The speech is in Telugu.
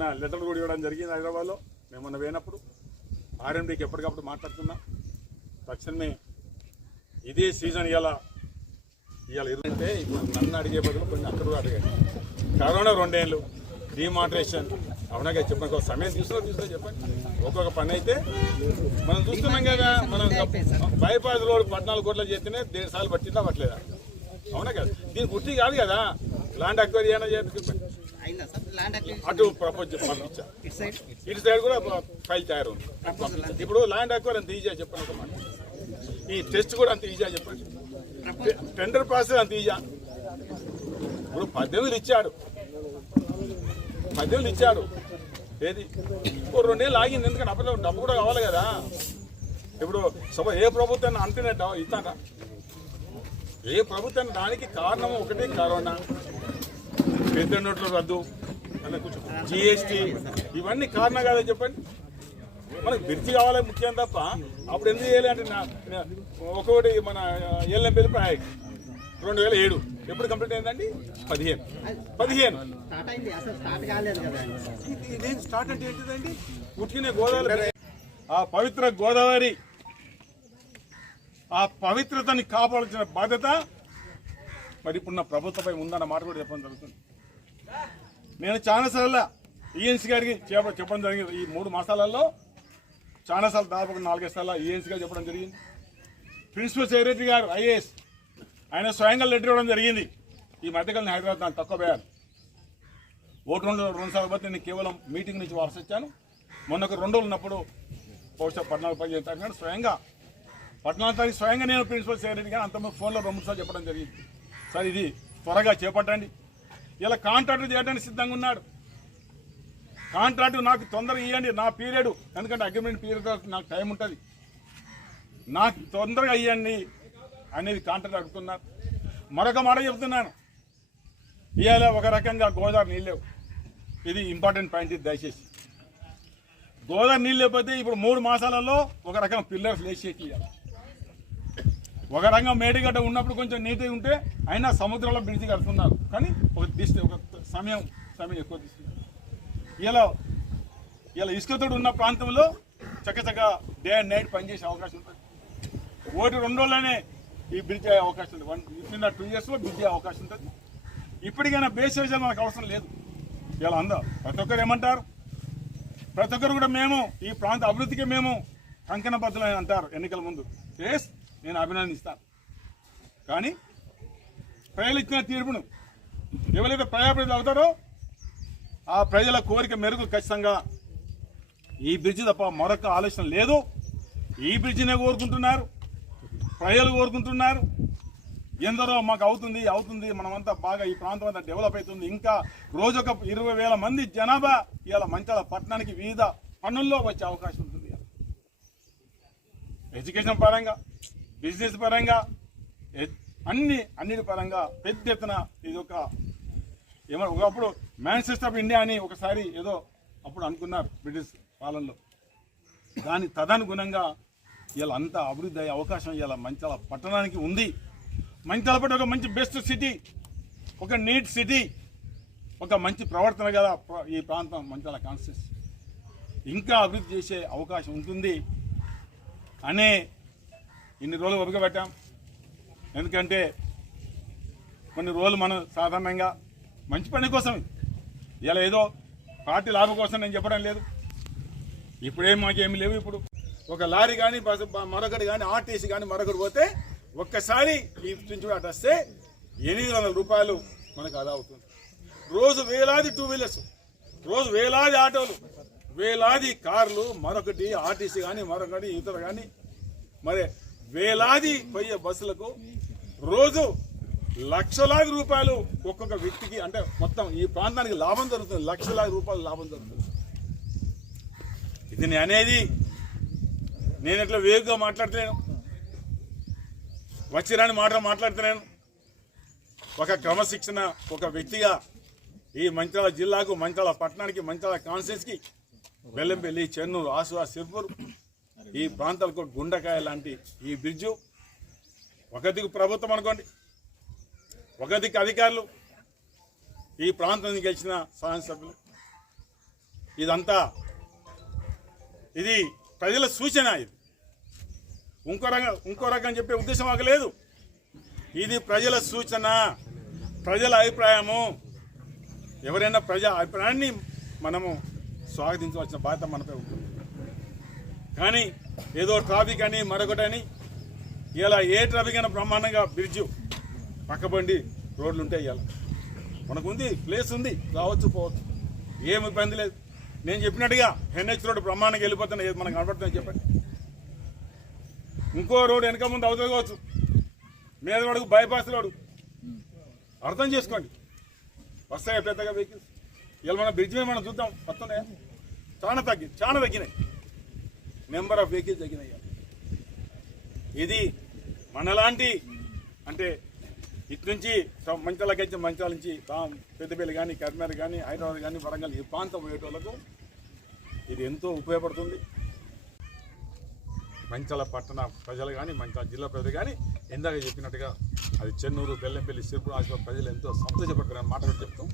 మొన్న లెటర్ కూడా ఇవ్వడం జరిగింది హైదరాబాద్లో. మేము మొన్న పోయినప్పుడు ఆర్ఎండీకి ఎప్పటికప్పుడు మాట్లాడుతున్నాం. తక్షణమే ఇదే సీజన్ ఇవాళ ఇవాళ ఇదంటే ఇప్పుడు నన్ను అడిగే బదులు కొన్ని అక్కడ కూడా అడిగాను కరోనా రెండేళ్ళు డిమాటరేషన్ అవునాగా చెప్పండి ఒక సమయం తీసుకున్నా తీసుకున్నా చెప్పండి. ఒక్కొక్క పని అయితే మనం చూస్తున్నాం కదా మనం బైపాస్ రోడ్ పద్నాలుగు కోట్ల చేస్తేనే దేడు సార్లు పట్టిందా పట్టలేదా? అవునా కదా? దీని గుర్తి కాదు కదా. ల్యాండ్ అక్వైరీ అయినా చెప్పండి అటు ప్రపోజ్ పంపించా. ఇటు సైడ్ కూడా ఫైల్ తయారు. ఇప్పుడు ల్యాండ్ అక్వైర్ అంత ఈజీగా చెప్పండి ఒక మాట. ఈ టెస్ట్ కూడా అంత ఈజీగా చెప్పండి టెండర్ ప్రాసెస్ అంత ఈజీగా ఇప్పుడు పద్దెనిమిది ఇచ్చాడు. పద్దెనిమిది ఇచ్చాడు. ఏది? ఓ రెండేళ్ళు ఆగింది. ఎందుకంటే అప్పుడు డబ్బు కూడా కావాలి కదా. ఇప్పుడు సభ ఏ ప్రభుత్వాన్ని అంటేనే ఇస్తారా ఏ ప్రభుత్వాన్ని దానికి కారణం ఒకటే కరోనా. పెద్ద నోట్ల రద్దు. జిఎస్టీ ఇవన్నీ కారణం కాదని చెప్పండి. మనకు బిర్చి కావాలి ముఖ్యం తప్ప అప్పుడు ఎందుకు చేయాలి అంటే ఒకటి మన ఎల్ఎం పిలుపు రెండు వేల ఏడు. ఎప్పుడు కంప్లీట్ అయిందండి? పదిహేను. పదిహేను. స్టార్ట్ ఇది- అంటే ఏంటిదండి? ఉట్టిన గోదావరి ఆ పవిత్ర గోదావరి. ఆ పవిత్రతని కాపాడాల్సిన బాధ్యత. మరి ఇప్పుడున్న ప్రభుత్వంపై ఉందన్న మాట కూడా చెప్పడం జరుగుతుంది. నేను చాలాసార్లు ఈఎన్సీ గారికి చెప్ప- చెప్పడం జరిగింది. ఈ మూడు మాసాలలో చాలాసార్లు దాదాపు నాలుగైదు సార్లు ఈఎన్సీ గారు చెప్పడం జరిగింది. ప్రిన్సిపల్ సెక్రటరీ గారు ఐఏఎస్ ఆయన స్వయంగా లెటర్ ఇవ్వడం జరిగింది. ఈ మధ్యకాలం హైదరాబాద్ నాకు తక్కువ పోయారు ఓటు రెండు రెండు సార్లు పోతే నేను కేవలం మీటింగ్ నుంచి వారసు వచ్చాను. మొన్న ఒక రెండు రోజులు ఉన్నప్పుడు బహుశా పద్నాలుగు పదిహేను తారీఖు స్వయంగా పద్నాలుగు తారీఖు స్వయంగా నేను ప్రిన్సిపల్ సెక్రటరీ గారు అంతమంది ఫోన్లో రెండు సార్లు చెప్పడం జరిగింది. సార్ ఇది త్వరగా చేపట్టండి. ఇలా కాంట్రాక్ట్ చేయడానికి సిద్ధంగా ఉన్నాడు. కాంట్రాక్ట్ నాకు తొందరగా ఇవ్వండి నా పీరియడ్ ఎందుకంటే అగ్రిమెంట్ పీరియడ్ నాకు టైం ఉంటుంది. నాకు తొందరగా ఇవ్వండి అనేది కాంట్రాక్ట్ అడుగుతున్నారు మరొక మాట చెప్తున్నాను. ఇవాళ ఒక రకంగా గోదావరి నీళ్ళు లేవు. ఇది ఇంపార్టెంట్ పాయింట్ ఇది దయచేసి. గోదావరి నీళ్ళు లేకపోతే ఇప్పుడు మూడు మాసాలలో ఒక రకం పిల్లర్స్ లేచేసి ఇవ్వాలి ఒక రంగం మేడిగడ్డ ఉన్నప్పుడు కొంచెం నీట్గా ఉంటే అయినా సముద్రంలో బిడిచి కడుతున్నారు. కానీ ఒక దిష్టి ఒక సమయం సమయం ఎక్కువ తీసుకున్నారు ఇలా ఇలా ఇసుకతోడు ఉన్న ప్రాంతంలో చక్కచక్క డే అండ్ నైట్ పనిచేసే అవకాశం ఉంటుంది. ఒకటి రెండు రోజులనే ఈ బ్రిడ్జ్ అయ్యే అవకాశం ఉంది వన్ విత్ టూ ఇయర్స్లో బ్రిడ్జ్ అయ్యే అవకాశం ఉంటుంది. ఇప్పటికైనా బేస్ వేసాలి మనకు అవసరం లేదు. ఇలా అందా ప్రతి ఒక్కరు ఏమంటారు? ప్రతి ఒక్కరు కూడా మేము ఈ ప్రాంత అభివృద్ధికి మేము కంకణబద్ధులని అంటారు ఎన్నికల ముందు. ఎస్ నేను అభినందిస్తాను. కానీ ప్రజలు ఇచ్చిన తీర్పును ఎవరైతే ప్రజాప్రతినిధులు అవుతారో ఆ ప్రజల కోరిక మేరకు ఖచ్చితంగా ఈ బ్రిడ్జ్ తప్ప మరొక ఆలోచన లేదు. ఈ బ్రిడ్జినే కోరుకుంటున్నారు. ప్రజలు కోరుకుంటున్నారు. ఎందరో మాకు అవుతుంది అవుతుంది. మనమంతా బాగా ఈ ప్రాంతం అంతా డెవలప్ అవుతుంది. ఇంకా రోజొక ఇరవై వేల మంది జనాభా ఇవాళ మంచాల పట్టణానికి వివిధ పనుల్లో వచ్చే అవకాశం ఉంటుంది. ఎడ్యుకేషన్ పరంగా బిజినెస్ పరంగా అన్ని అన్నిటి పరంగా పెద్ద ఎత్తున ఇది ఒక ఏమో ఒకప్పుడు మ్యాన్సెస్ట్ ఆఫ్ ఇండియా అని ఒకసారి ఏదో అప్పుడు అనుకున్నారు బ్రిటిష్ పాలనలో. దాని తదనుగుణంగా ఇలా అంత అభివృద్ధి అయ్యే అవకాశం ఇలా మంచాల పట్టణానికి ఉంది. మంచాల పట్ల ఒక మంచి బెస్ట్ సిటీ ఒక నీట్ సిటీ ఒక మంచి ప్రవర్తన గల ఈ ప్రాంతం మంచాల కాన్స్టిట్యూన్సీ ఇంకా అభివృద్ధి చేసే అవకాశం ఉంటుంది. అనే ఇన్ని రోజులు ఒరగబెట్టాం ఎందుకంటే కొన్ని రోజులు మనం సాధారణంగా మంచి పని కోసం ఇలా ఏదో పార్టీ లాభం కోసం నేను చెప్పడం లేదు. ఇప్పుడేం మాకేమి లేవు ఇప్పుడు. ఒక లారీ కానీ బస్ మరొకటి కానీ ఆర్టీసీ కానీ మరొకటి పోతే ఒక్కసారి ఈ అటు వస్తే ఎనిమిది వందల రూపాయలు మనకు ఆదా అవుతుంది. రోజు వేలాది టూ వీలర్స్ రోజు వేలాది ఆటోలు వేలాది కార్లు మరొకటి ఆర్టీసీ కానీ మరొకటి ఇతర కానీ మరి వేలాది పోయే బస్సులకు రోజు లక్షలాది రూపాయలు ఒక్కొక్క వ్యక్తికి అంటే మొత్తం ఈ ప్రాంతానికి లాభం జరుగుతుంది. లక్షలాది రూపాయలు లాభం జరుగుతుంది. ఇది అనేది నేను ఎట్లా వేగుగా మాట్లాడలేను వచ్చిరాని మాటలు మాట్లాడుతున్నాను ఒక క్రమశిక్షణ ఒక వ్యక్తిగా ఈ మంచాల జిల్లాకు మంచాల పట్టణానికి మంచాల కాన్స్టిట్యూన్సీకి బెల్లంపల్లి చెన్నూరు ఆసువా సిర్పూర్ ఈ ప్రాంతాలకు గుండకాయ లాంటి ఈ బ్రిడ్జు ఒక దిక్కు ప్రభుత్వం అనుకోండి. ఒక దిక్కు అధికారులు ఈ ప్రాంతం గెలిచిన గెలిచిన సభ్యులు. ఇదంతా ఇది ప్రజల సూచన ఇది. ఇంకో రకం ఇంకో రకం చెప్పే ఉద్దేశం మాకు లేదు. ఇది ప్రజల సూచన ప్రజల అభిప్రాయము. ఎవరైనా ప్రజా అభిప్రాయాన్ని మనము స్వాగతించవలసిన బాధ్యత మనపై ఉంటుంది. కానీ ఏదో ట్రాఫిక్ అని మరొకటని ఇలా ఏ ట్రాఫిక్ అయినా బ్రహ్మాండంగా బ్రిడ్జు పక్కబండి రోడ్లు ఉంటాయి ఇలా మనకుంది ప్లేస్ ఉంది రావచ్చు పోవచ్చు. ఏమి ఇబ్బంది లేదు. నేను చెప్పినట్టుగా ఎన్హెచ్ రోడ్డు బ్రహ్మాండంగా వెళ్ళిపోతున్నా ఏది మనకు కనపడుతుంది చెప్పండి. ఇంకో రోడ్ వెనక ముందు అవుతుంది కావచ్చు. మీద బైపాస్ రోడ్డు అర్థం చేసుకోండి. వస్తాయి పెద్దగా వెహికల్స్ ఇలా మన బ్రిడ్జ్ మీద మనం చూద్దాం. వస్తున్నాయా? చాలా తగ్గి చాలా తగ్గినాయి. నెంబర్ ఆఫ్ వెహికల్స్ తగ్గినాయి ఇది మనలాంటి అంటే ఇటు నుంచి మంచాలకి అయితే మంచాల నుంచి పెద్దపల్లి కానీ కర్మేర కానీ హైదరాబాద్ కానీ వరంగల్ ఈ ప్రాంతం పోయేటోళ్ళకు ఇది ఎంతో ఉపయోగపడుతుంది. మంచాల పట్టణ ప్రజలు కానీ మంచాల జిల్లా ప్రజలు కానీ ఇందాక చెప్పినట్టుగా అది చెన్నూరు బెల్లంపల్లి సిరుపు ఆసుపత్రి ప్రజలు ఎంతో సంతోషపడుతున్న మాట చెప్తాం.